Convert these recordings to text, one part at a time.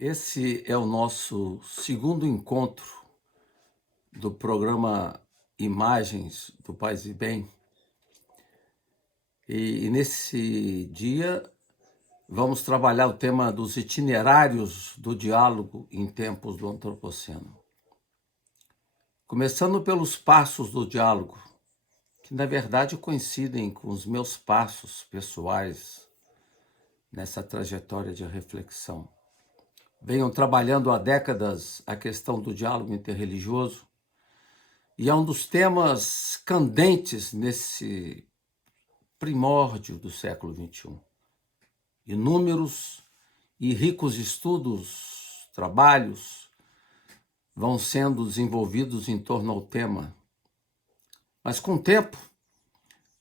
Esse é o nosso segundo encontro do programa Imagens do Paz e Bem. E nesse dia vamos trabalhar o tema dos itinerários do diálogo em tempos do Antropoceno. Começando pelos passos do diálogo, que na verdade coincidem com os meus passos pessoais nessa trajetória de reflexão. Venho trabalhando há décadas a questão do diálogo interreligioso e é um dos temas candentes nesse primórdio do século XXI. Inúmeros e ricos estudos, trabalhos vão sendo desenvolvidos em torno ao tema. Mas com o tempo,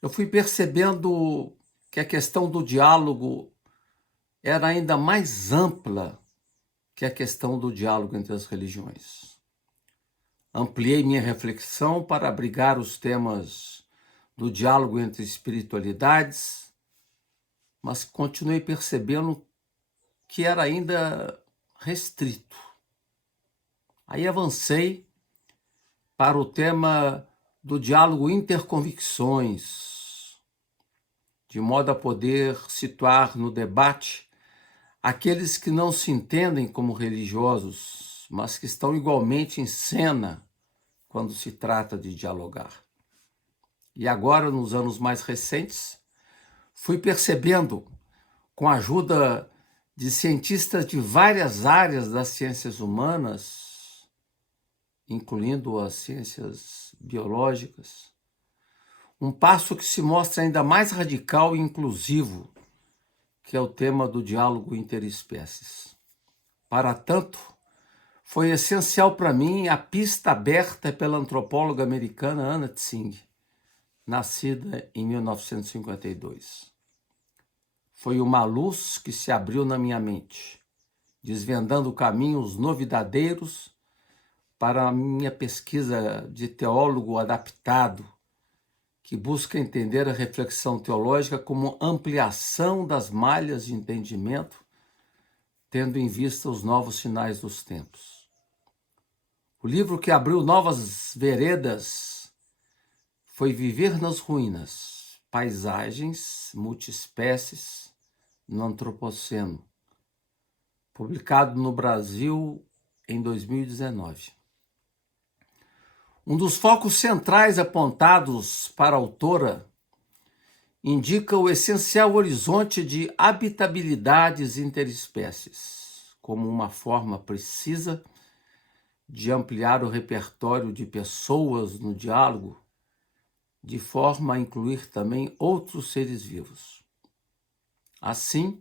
eu fui percebendo que a questão do diálogo era ainda mais ampla que a questão do diálogo entre as religiões. Ampliei minha reflexão para abrigar os temas do diálogo entre espiritualidades, mas continuei percebendo que era ainda restrito. Aí avancei para o tema do diálogo interconvicções, de modo a poder situar no debate aqueles que não se entendem como religiosos, mas que estão igualmente em cena quando se trata de dialogar. E agora, nos anos mais recentes, fui percebendo, com a ajuda de cientistas de várias áreas das ciências humanas, incluindo as ciências biológicas, um passo que se mostra ainda mais radical e inclusivo, que é o tema do diálogo interespécies. Para tanto, foi essencial para mim a pista aberta pela antropóloga americana Anna Tsing, nascida em 1952. Foi uma luz que se abriu na minha mente, desvendando caminhos novidadeiros para a minha pesquisa de teólogo adaptado, que busca entender a reflexão teológica como ampliação das malhas de entendimento, tendo em vista os novos sinais dos tempos. O livro que abriu novas veredas foi Viver nas Ruínas, Paisagens Multiespécies no Antropoceno, publicado no Brasil em 2019. Um dos focos centrais apontados para a autora indica o essencial horizonte de habitabilidades interespécies, como uma forma precisa de ampliar o repertório de pessoas no diálogo, de forma a incluir também outros seres vivos. Assim,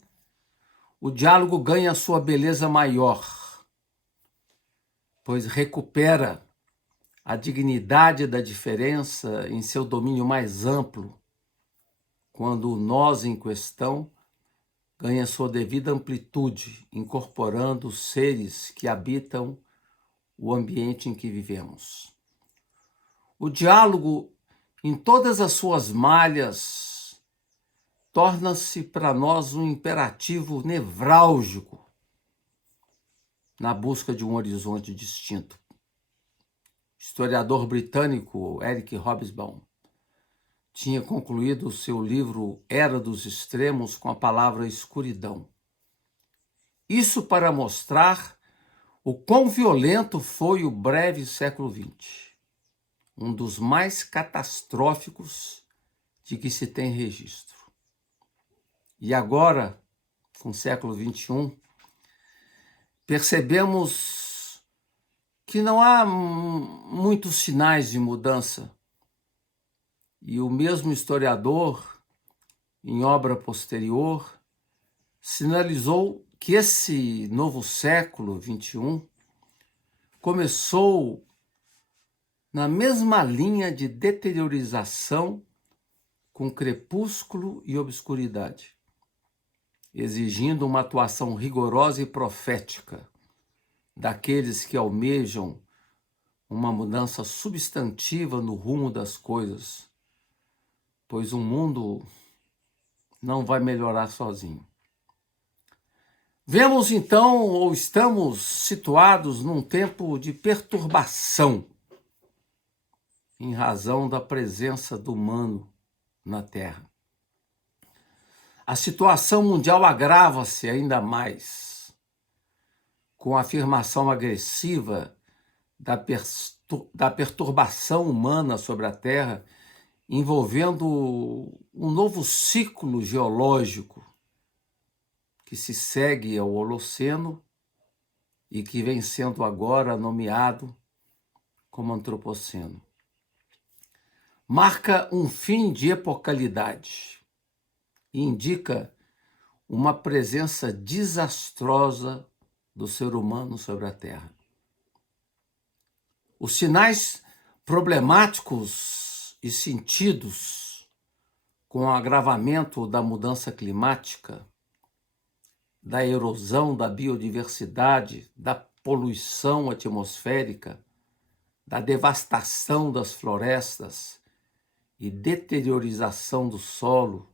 o diálogo ganha sua beleza maior, pois recupera a dignidade da diferença em seu domínio mais amplo, quando o nós em questão ganha sua devida amplitude, incorporando os seres que habitam o ambiente em que vivemos. O diálogo, em todas as suas malhas, torna-se para nós um imperativo nevrálgico na busca de um horizonte distinto. O historiador britânico Eric Hobsbawm tinha concluído o seu livro Era dos Extremos com a palavra escuridão. Isso para mostrar o quão violento foi o breve século XX, um dos mais catastróficos de que se tem registro. E agora, com o século XXI, percebemos que não há muitos sinais de mudança. E o mesmo historiador, em obra posterior, sinalizou que esse novo século XXI começou na mesma linha de deteriorização com crepúsculo e obscuridade, exigindo uma atuação rigorosa e profética daqueles que almejam uma mudança substantiva no rumo das coisas, pois o mundo não vai melhorar sozinho. Vemos então, ou estamos situados num tempo de perturbação, em razão da presença do humano na Terra. A situação mundial agrava-se ainda mais com a afirmação agressiva da perturbação humana sobre a Terra, envolvendo um novo ciclo geológico que se segue ao Holoceno e que vem sendo agora nomeado como Antropoceno. Marca um fim de epocalidade e indica uma presença desastrosa do ser humano sobre a Terra. Os sinais problemáticos e sentidos com o agravamento da mudança climática, da erosão da biodiversidade, da poluição atmosférica, da devastação das florestas e deteriorização do solo,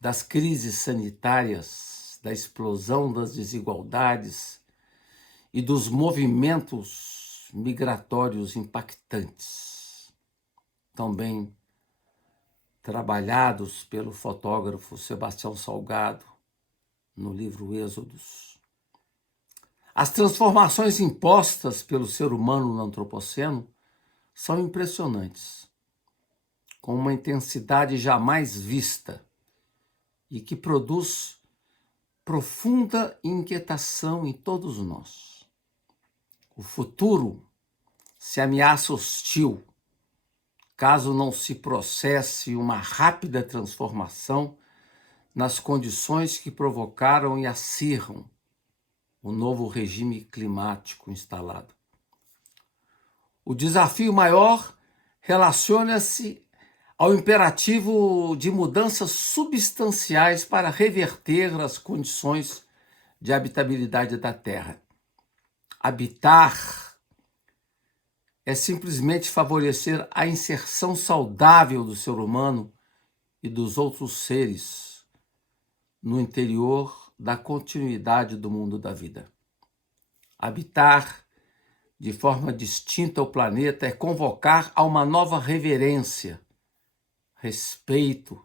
das crises sanitárias, da explosão das desigualdades e dos movimentos migratórios impactantes, também trabalhados pelo fotógrafo Sebastião Salgado no livro Êxodos. As transformações impostas pelo ser humano no Antropoceno são impressionantes, com uma intensidade jamais vista e que produz profunda inquietação em todos nós. O futuro se ameaça hostil, caso não se processe uma rápida transformação nas condições que provocaram e acirram o novo regime climático instalado. O desafio maior relaciona-se ao imperativo de mudanças substanciais para reverter as condições de habitabilidade da Terra. Habitar é simplesmente favorecer a inserção saudável do ser humano e dos outros seres no interior da continuidade do mundo da vida. Habitar de forma distinta o planeta é convocar a uma nova reverência, respeito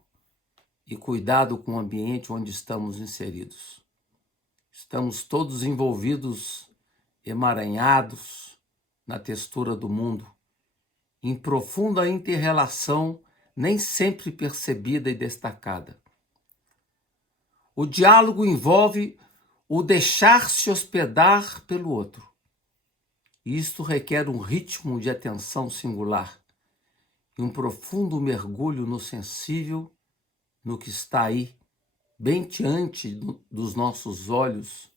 e cuidado com o ambiente onde estamos inseridos. Estamos todos envolvidos, emaranhados na textura do mundo, em profunda inter-relação nem sempre percebida e destacada. O diálogo envolve o deixar-se hospedar pelo outro. Isto requer um ritmo de atenção singular e um profundo mergulho no sensível, no que está aí, bem diante dos nossos olhos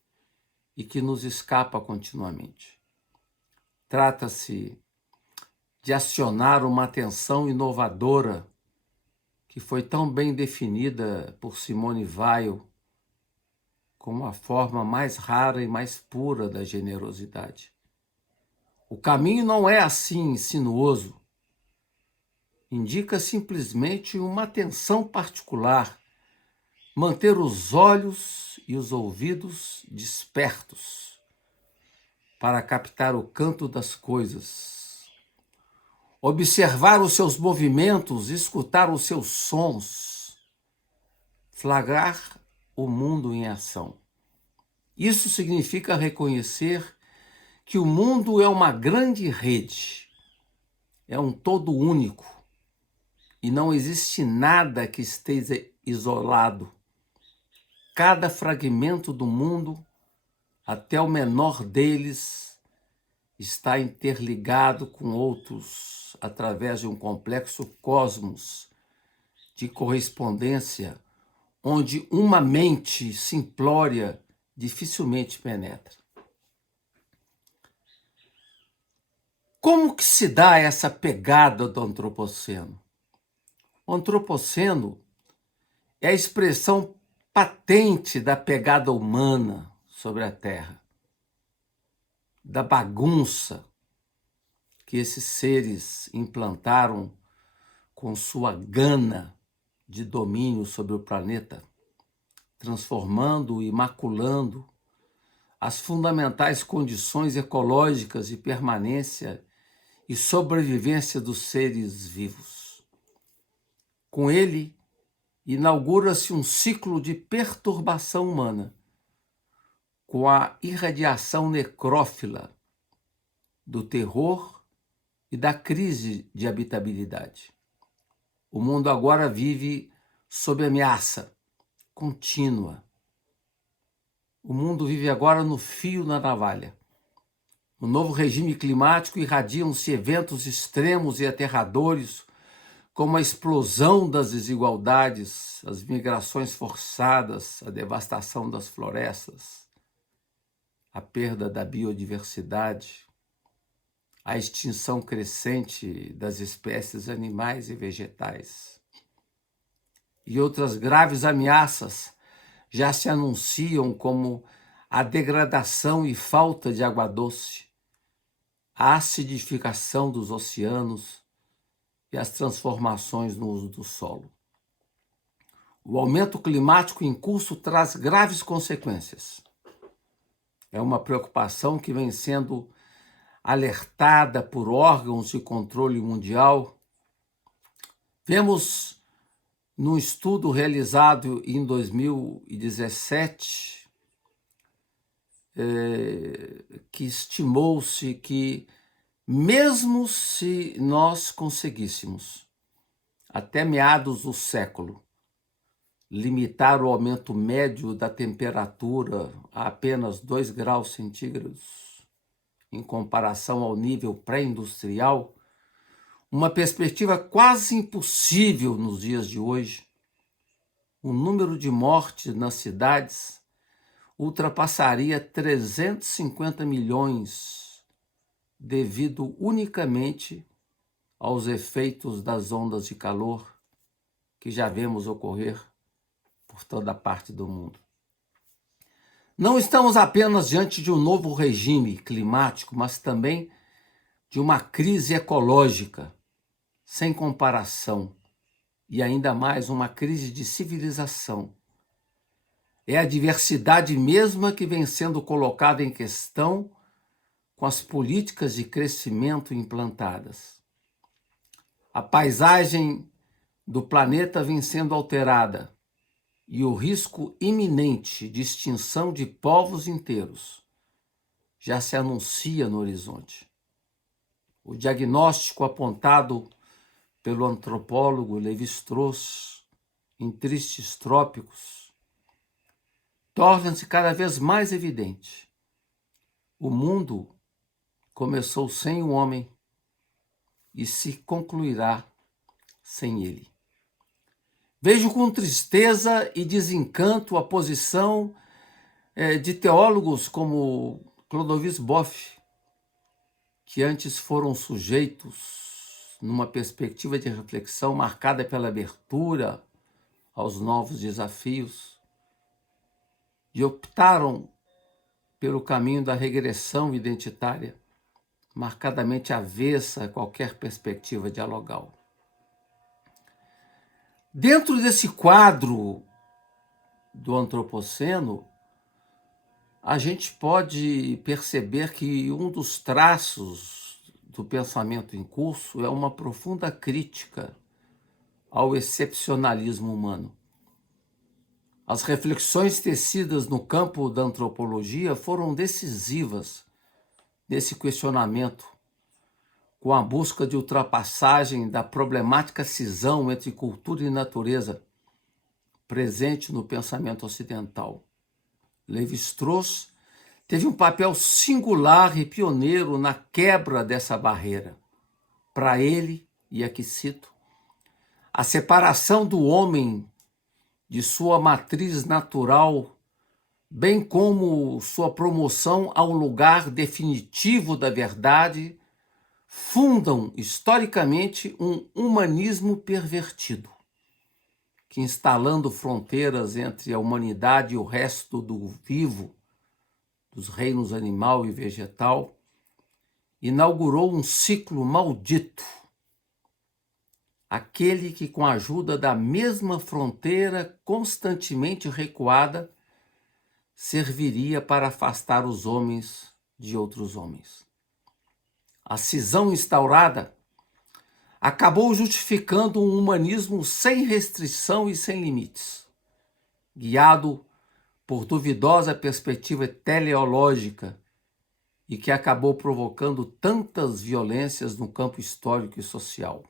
e que nos escapa continuamente. Trata-se de acionar uma atenção inovadora que foi tão bem definida por Simone Weil como a forma mais rara e mais pura da generosidade. O caminho não é assim sinuoso. Indica simplesmente uma atenção particular, manter os olhos e os ouvidos despertos para captar o canto das coisas, observar os seus movimentos, escutar os seus sons, flagrar o mundo em ação. Isso significa reconhecer que o mundo é uma grande rede, é um todo único e não existe nada que esteja isolado. Cada fragmento do mundo, até o menor deles, está interligado com outros através de um complexo cosmos de correspondência onde uma mente simplória dificilmente penetra. Como que se dá essa pegada do Antropoceno? O Antropoceno é a expressão patente da pegada humana sobre a Terra, da bagunça que esses seres implantaram com sua gana de domínio sobre o planeta, transformando e maculando as fundamentais condições ecológicas de permanência e sobrevivência dos seres vivos. Com ele, inaugura-se um ciclo de perturbação humana, com a irradiação necrófila do terror e da crise de habitabilidade. O mundo agora vive sob ameaça contínua. O mundo vive agora no fio da navalha. No novo regime climático irradiam-se eventos extremos e aterradores, como a explosão das desigualdades, as migrações forçadas, a devastação das florestas, a perda da biodiversidade, a extinção crescente das espécies animais e vegetais. E outras graves ameaças já se anunciam, como a degradação e falta de água doce, a acidificação dos oceanos e as transformações no uso do solo. O aumento climático em curso traz graves consequências. É uma preocupação que vem sendo alertada por órgãos de controle mundial. Vemos num estudo realizado em 2017, que estimou-se que, mesmo se nós conseguíssemos, até meados do século, limitar o aumento médio da temperatura a apenas 2 graus centígrados, em comparação ao nível pré-industrial, uma perspectiva quase impossível nos dias de hoje, o número de mortes nas cidades ultrapassaria 350 milhões, devido unicamente aos efeitos das ondas de calor que já vemos ocorrer por toda parte do mundo. Não estamos apenas diante de um novo regime climático, mas também de uma crise ecológica sem comparação, e ainda mais uma crise de civilização. É a diversidade mesma que vem sendo colocada em questão com as políticas de crescimento implantadas. A paisagem do planeta vem sendo alterada e o risco iminente de extinção de povos inteiros já se anuncia no horizonte. O diagnóstico apontado pelo antropólogo Lévi-Strauss em Tristes Trópicos torna-se cada vez mais evidente. O mundo começou sem o homem e se concluirá sem ele. Vejo com tristeza e desencanto a posição de teólogos como Clodovis Boff, que antes foram sujeitos numa perspectiva de reflexão marcada pela abertura aos novos desafios, e optaram pelo caminho da regressão identitária, marcadamente avessa a qualquer perspectiva dialogal. Dentro desse quadro do antropoceno, a gente pode perceber que um dos traços do pensamento em curso é uma profunda crítica ao excepcionalismo humano. As reflexões tecidas no campo da antropologia foram decisivas nesse questionamento, com a busca de ultrapassagem da problemática cisão entre cultura e natureza, presente no pensamento ocidental. Lévi-Strauss teve um papel singular e pioneiro na quebra dessa barreira. Para ele, e aqui cito, a separação do homem de sua matriz natural, bem como sua promoção ao lugar definitivo da verdade, fundam historicamente um humanismo pervertido, que, instalando fronteiras entre a humanidade e o resto do vivo, dos reinos animal e vegetal, inaugurou um ciclo maldito. aquele que, com a ajuda da mesma fronteira constantemente recuada, serviria para afastar os homens de outros homens. A cisão instaurada acabou justificando um humanismo sem restrição e sem limites, guiado por duvidosa perspectiva teleológica e que acabou provocando tantas violências no campo histórico e social.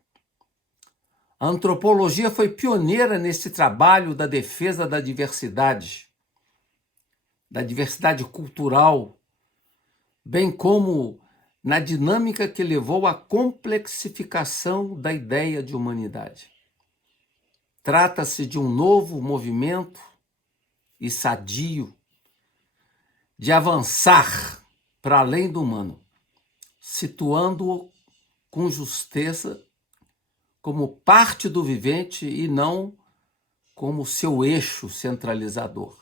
A antropologia foi pioneira nesse trabalho da defesa da diversidade cultural, bem como na dinâmica que levou à complexificação da ideia de humanidade. Trata-se de um novo movimento e sadio de avançar para além do humano, situando-o com justeza como parte do vivente e não como seu eixo centralizador.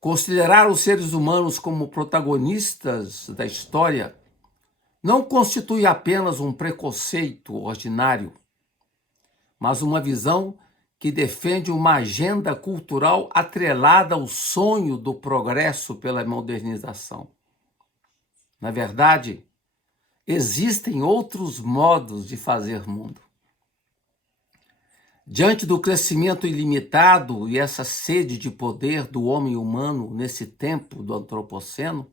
Considerar os seres humanos como protagonistas da história não constitui apenas um preconceito ordinário, mas uma visão que defende uma agenda cultural atrelada ao sonho do progresso pela modernização. Na verdade, existem outros modos de fazer mundo. Diante do crescimento ilimitado e essa sede de poder do homem humano nesse tempo do antropoceno,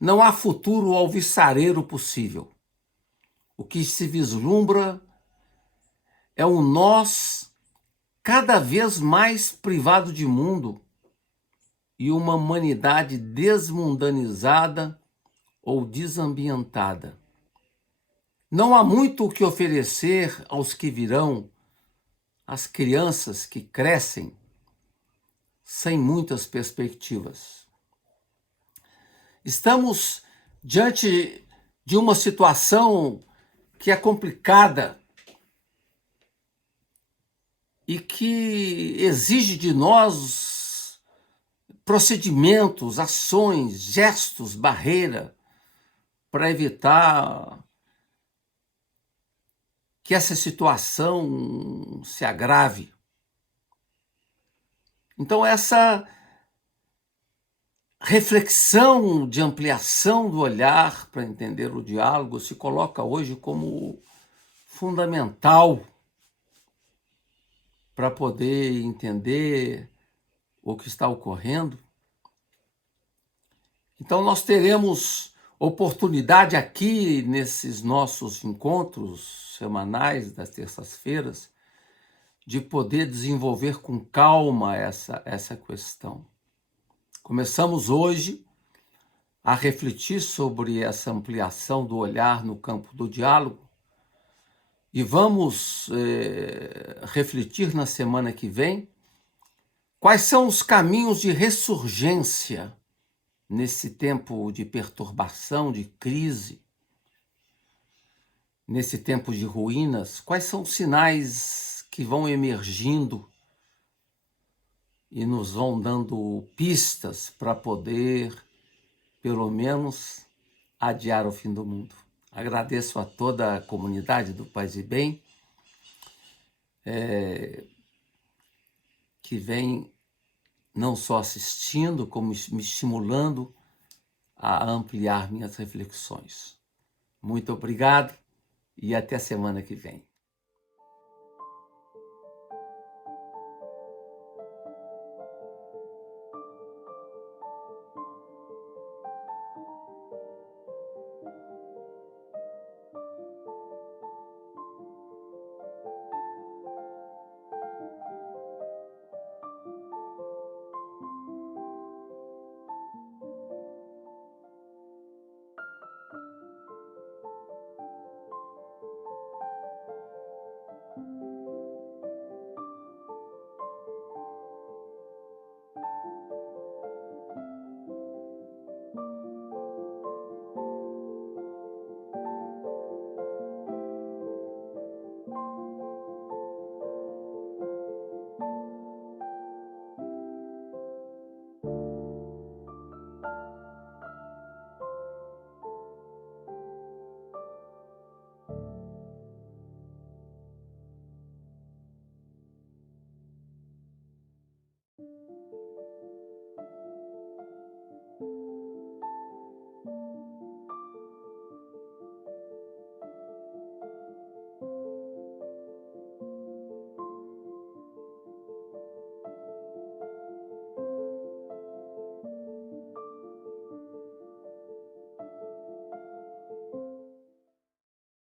não há futuro alvissareiro possível. O que se vislumbra é um nós cada vez mais privado de mundo e uma humanidade desmundanizada ou desambientada. Não há muito o que oferecer aos que virão, às crianças que crescem sem muitas perspectivas. Estamos diante de uma situação que é complicada e que exige de nós procedimentos, ações, gestos, barreira, para evitar que essa situação se agrave. Então, essa reflexão de ampliação do olhar para entender o diálogo se coloca hoje como fundamental para poder entender o que está ocorrendo. Então, nós teremos oportunidade aqui nesses nossos encontros semanais das terças-feiras de poder desenvolver com calma essa questão. Começamos hoje a refletir sobre essa ampliação do olhar no campo do diálogo e vamos refletir na semana que vem quais são os caminhos de ressurgência nesse tempo de perturbação, de crise, nesse tempo de ruínas. Quais são os sinais que vão emergindo e nos vão dando pistas para poder, pelo menos, adiar o fim do mundo. Agradeço a toda a comunidade do Paz e Bem, que vem não só assistindo, como me estimulando a ampliar minhas reflexões. Muito obrigado e até a semana que vem.